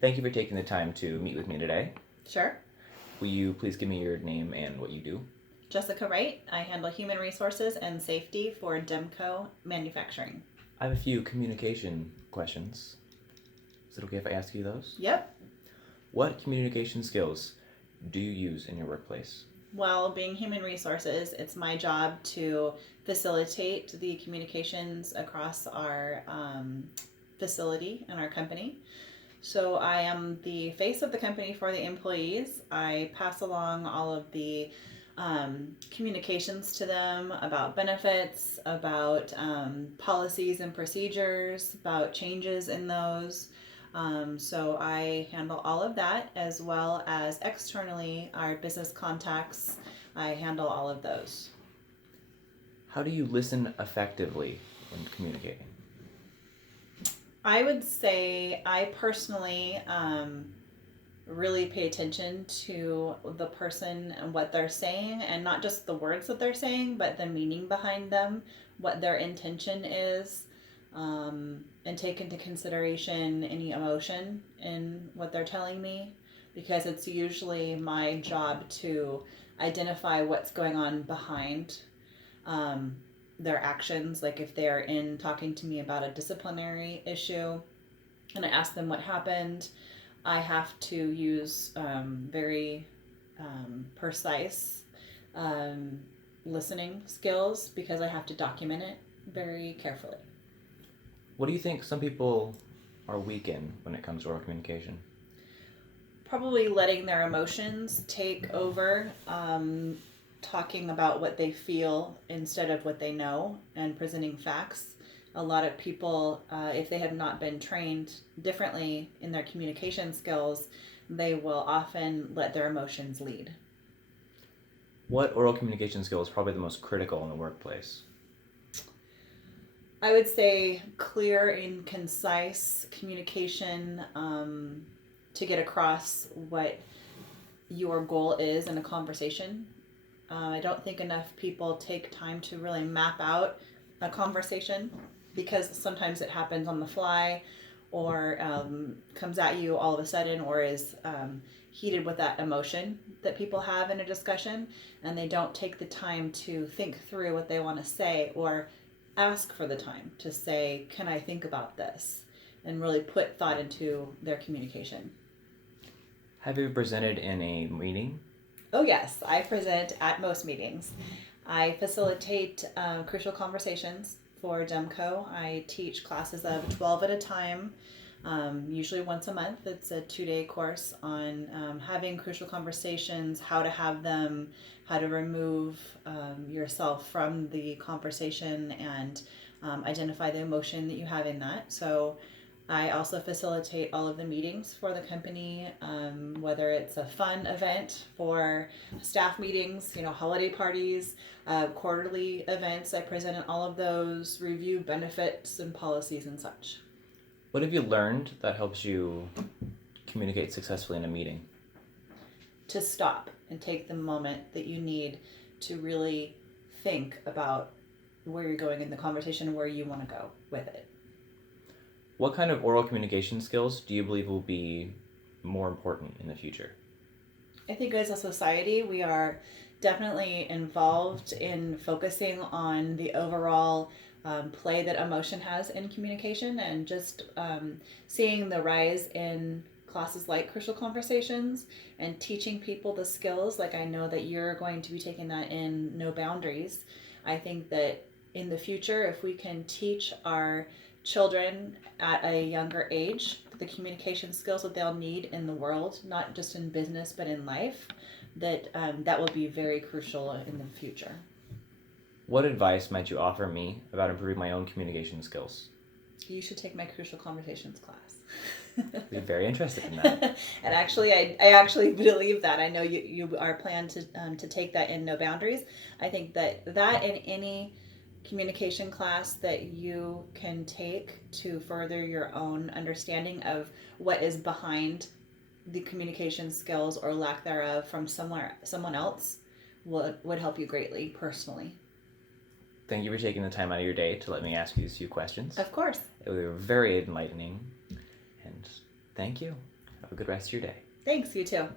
Thank you for taking the time to meet with me today. Sure. Will you please give me your name and what you do? Jessica Wright. I handle human resources and safety for Demco Manufacturing. I have a few communication questions. Is it okay if I ask you those? Yep. What communication skills do you use in your workplace? Well, being human resources, it's my job to facilitate the communications across our facility and our company. So I am the face of the company for the employees. I pass along all of the communications to them about benefits, about policies and procedures, about changes in those. So I handle all of that as well as externally our business contacts. I handle all of those. How do you listen effectively when communicating? I would say I personally really pay attention to the person and what they're saying, and not just the words that they're saying, but the meaning behind them, what their intention is, and take into consideration any emotion in what they're telling me, because it's usually my job to identify what's going on behind um, their actions. Like if they're in talking to me about a disciplinary issue and I ask them what happened, I have to use very precise um, listening skills because I have to document it very carefully. What do you think some people are weak in when it comes to oral communication? Probably letting their emotions take over, talking about what they feel instead of what they know, and presenting facts. A lot of people, if they have not been trained differently in their communication skills, they will often let their emotions lead. What oral communication skill is probably the most critical in the workplace? I would say clear and concise communication to get across what your goal is in a conversation. I don't think enough people take time to really map out a conversation because sometimes it happens on the fly or comes at you all of a sudden or is heated with that emotion that people have in a discussion, and they don't take the time to think through what they want to say or ask for the time to say, can I think about this? And really put thought into their communication. Have you presented in a meeting? Oh, yes, I present at most meetings. I facilitate crucial conversations for Demco. I teach classes of 12 at a time, usually once a month. It's a 2-day course on having crucial conversations, how to have them, how to remove yourself from the conversation, and identify the emotion that you have in that. So I also facilitate all of the meetings for the company, whether it's a fun event for staff meetings, holiday parties, quarterly events. I present at all of those, review benefits and policies and such. What have you learned that helps you communicate successfully in a meeting? To stop and take the moment that you need to really think about where you're going in the conversation and where you want to go with it. What kind of oral communication skills do you believe will be more important in the future? I think as a society, we are definitely involved in focusing on the overall play that emotion has in communication, and just seeing the rise in classes like Crucial Conversations and teaching people the skills. Like I know that you're going to be taking that in No Boundaries. I think that in the future, if we can teach our children at a younger age the communication skills that they'll need in the world, not just in business but in life, that will be very crucial in the future. What advice might you offer me about improving my own communication skills? You should take my Crucial Conversations class. I'd be very interested in that. And actually, I actually believe that. I know you are planned to take that in No Boundaries. I think that in any communication class that you can take to further your own understanding of what is behind the communication skills or lack thereof from someone else would help you greatly personally. Thank you for taking the time out of your day to let me ask you these few questions. Of course. They were very enlightening, and thank you. Have a good rest of your day. Thanks, you too.